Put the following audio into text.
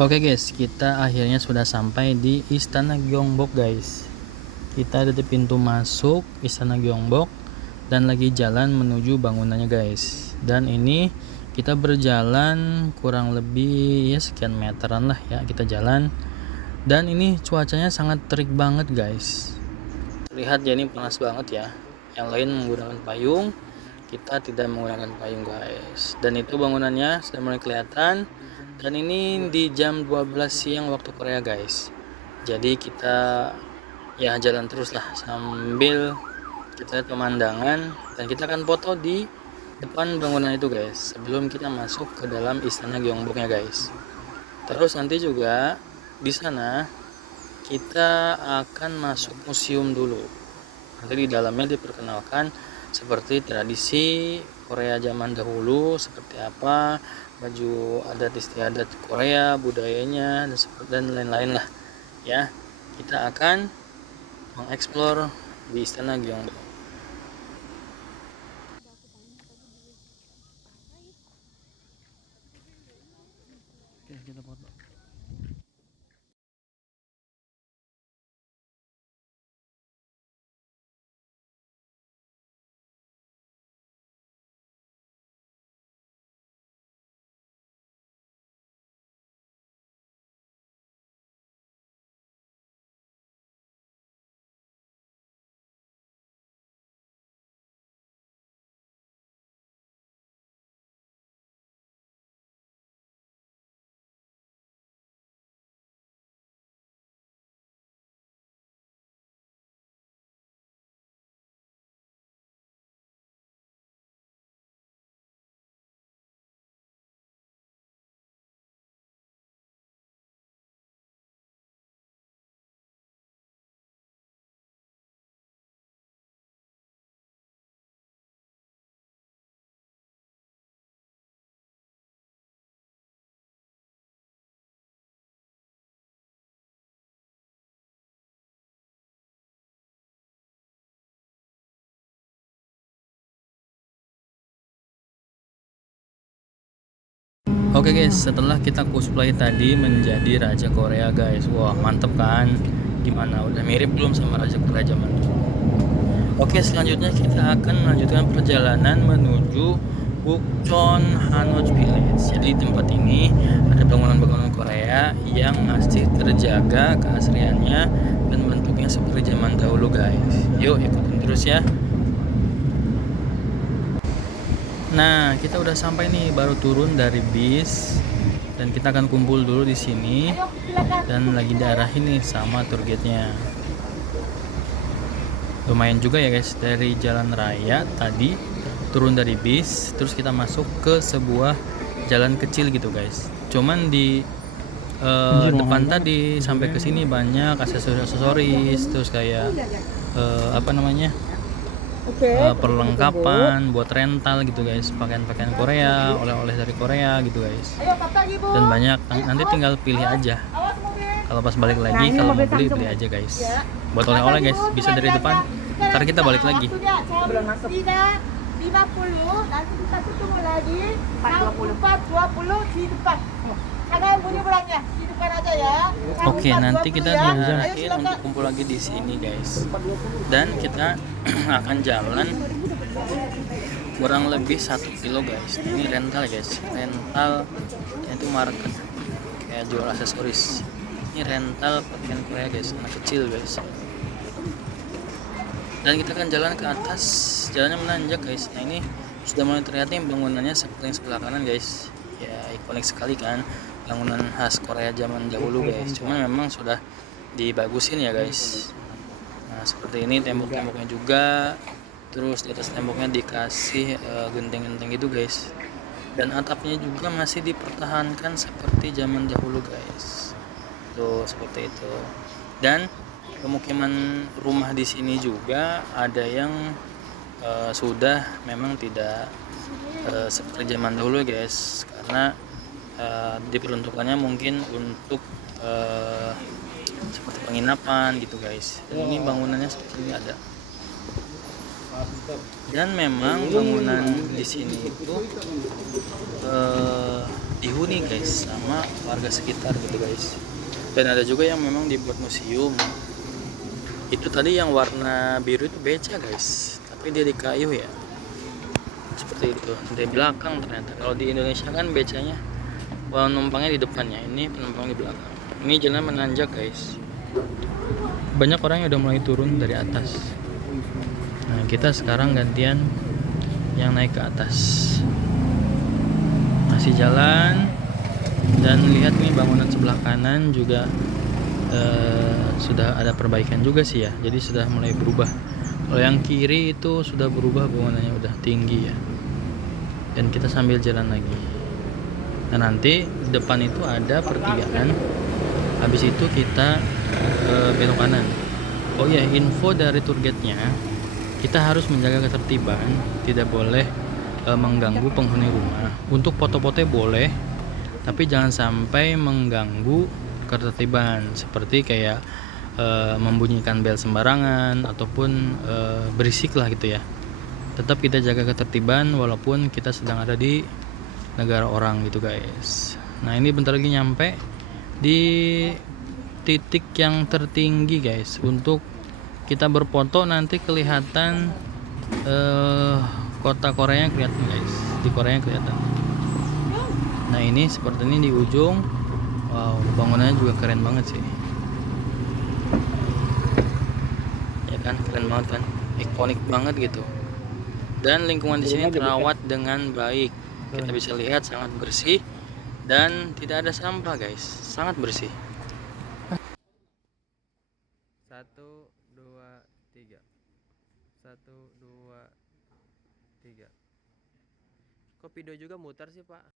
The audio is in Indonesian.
Oke guys, kita akhirnya sudah sampai di Istana Gyeongbok guys. Kita ada di pintu masuk Istana Gyeongbok dan lagi jalan menuju bangunannya guys. Dan ini kita berjalan kurang lebih ya sekian meteran lah ya kita jalan. Dan ini cuacanya sangat terik banget guys. Lihat ya, ini panas banget ya. Yang lain menggunakan payung, kita tidak menggunakan payung guys. Dan itu bangunannya sudah mulai kelihatan. Dan ini di jam 12 siang waktu Korea guys. Jadi kita ya jalan terus lah sambil kita lihat pemandangan, dan kita akan foto di depan bangunan itu guys sebelum kita masuk ke dalam Istana Gyeongboknya guys. Terus nanti juga di sana kita akan masuk museum dulu. Nanti di dalamnya diperkenalkan seperti tradisi Korea zaman dahulu seperti apa, baju adat istiadat Korea, budayanya dan lain-lain lah ya. Kita akan mengeksplor di Istana Gyeongbok. Oke, kita foto. Oke guys, setelah kita cosplay tadi menjadi Raja Korea guys, wah mantep kan? Gimana, udah mirip belum sama Raja Korea zaman dulu? Oke, selanjutnya kita akan melanjutkan perjalanan menuju Bukchon Hanok Village. Jadi tempat ini ada bangunan-bangunan Korea yang masih terjaga keasliannya dan bentuknya seperti zaman dahulu guys. Yuk ikutin terus ya. Nah, kita udah sampai nih, baru turun dari bis dan kita akan kumpul dulu di sini dan lagi diarahin nih sama tour guide-nya. Lumayan juga ya guys, dari jalan raya tadi turun dari bis terus kita masuk ke sebuah jalan kecil gitu guys. Cuman di depan tadi sampai ke sini banyak aksesoris terus kayak apa namanya? Perlengkapan buat rental gitu guys, pakaian-pakaian Korea, oleh-oleh dari Korea gitu guys. Dan banyak, nanti tinggal pilih aja. Kalau pas balik lagi, kalau mau beli aja guys. Buat oleh-oleh guys, bisa dari depan. Ntar kita balik lagi. Belum masuk. 50, nanti kita ketemu lagi 420 di depan. Karena bunyi-bunyinya di depan aja ya. Oke, nanti kita diarahin untuk kumpul lagi di sini guys. Dan kita akan jalan kurang lebih 1 kilo guys. Ini rental guys, rental itu market kayak jual aksesoris. Ini rental pakaian Korea guys, anak kecil guys. Dan kita akan jalan ke atas, jalannya menanjak guys. Nah ini sudah mulai terlihat nih bangunannya seperti yang sebelah kanan guys. Ya ikonik sekali kan, bangunan khas Korea zaman dahulu guys. Cuman memang sudah dibagusin ya guys. Nah seperti ini tembok-temboknya juga. Terus di atas temboknya dikasih genteng-genteng gitu guys. Dan atapnya juga masih dipertahankan seperti zaman dahulu guys. Tuh seperti itu. Dan pemukiman rumah di sini juga ada yang sudah memang tidak seperti zaman dahulu guys, karena diperuntukannya mungkin untuk seperti penginapan gitu guys. Dan ini bangunannya seperti ini ada. Dan memang bangunan di sini itu dihuni guys sama warga sekitar gitu guys. Dan ada juga yang memang dibuat museum. Itu tadi yang warna biru itu beca guys, tapi dia di kayu ya. Seperti itu. Di belakang ternyata. Kalau di Indonesia kan becanya penumpangnya di depannya, ini penumpang di belakang. Ini jalan menanjak guys. Banyak orang yang udah mulai turun dari atas. Nah, kita sekarang gantian yang naik ke atas. Masih jalan, dan lihat nih bangunan sebelah kanan juga sudah ada perbaikan juga sih ya. Jadi sudah mulai berubah. Kalau yang kiri itu sudah berubah, bangunannya udah tinggi ya. Dan kita sambil jalan lagi. Nah, nanti di depan itu ada pertigaan. Habis itu kita belok kanan. Oh ya, info dari tour guide-nya, kita harus menjaga ketertiban, tidak boleh mengganggu penghuni rumah. Untuk foto-foto boleh, tapi jangan sampai mengganggu ketertiban, seperti kayak membunyikan bel sembarangan ataupun berisik lah gitu ya. Tetap kita jaga ketertiban walaupun kita sedang ada di negara orang gitu guys. Nah, ini bentar lagi nyampe di titik yang tertinggi guys. Untuk kita berfoto nanti kelihatan kota Korea kelihatan guys. Di Korea kelihatan. Nah, ini seperti ini di ujung. Wow, bangunannya juga keren banget sih. Ya kan, keren banget kan, ikonik banget gitu. Dan lingkungan di sini terawat dengan baik. Kita bisa lihat sangat bersih dan tidak ada sampah guys, sangat bersih. 1, 2, 3. 1, 2, 3. Kok video juga muter sih pak?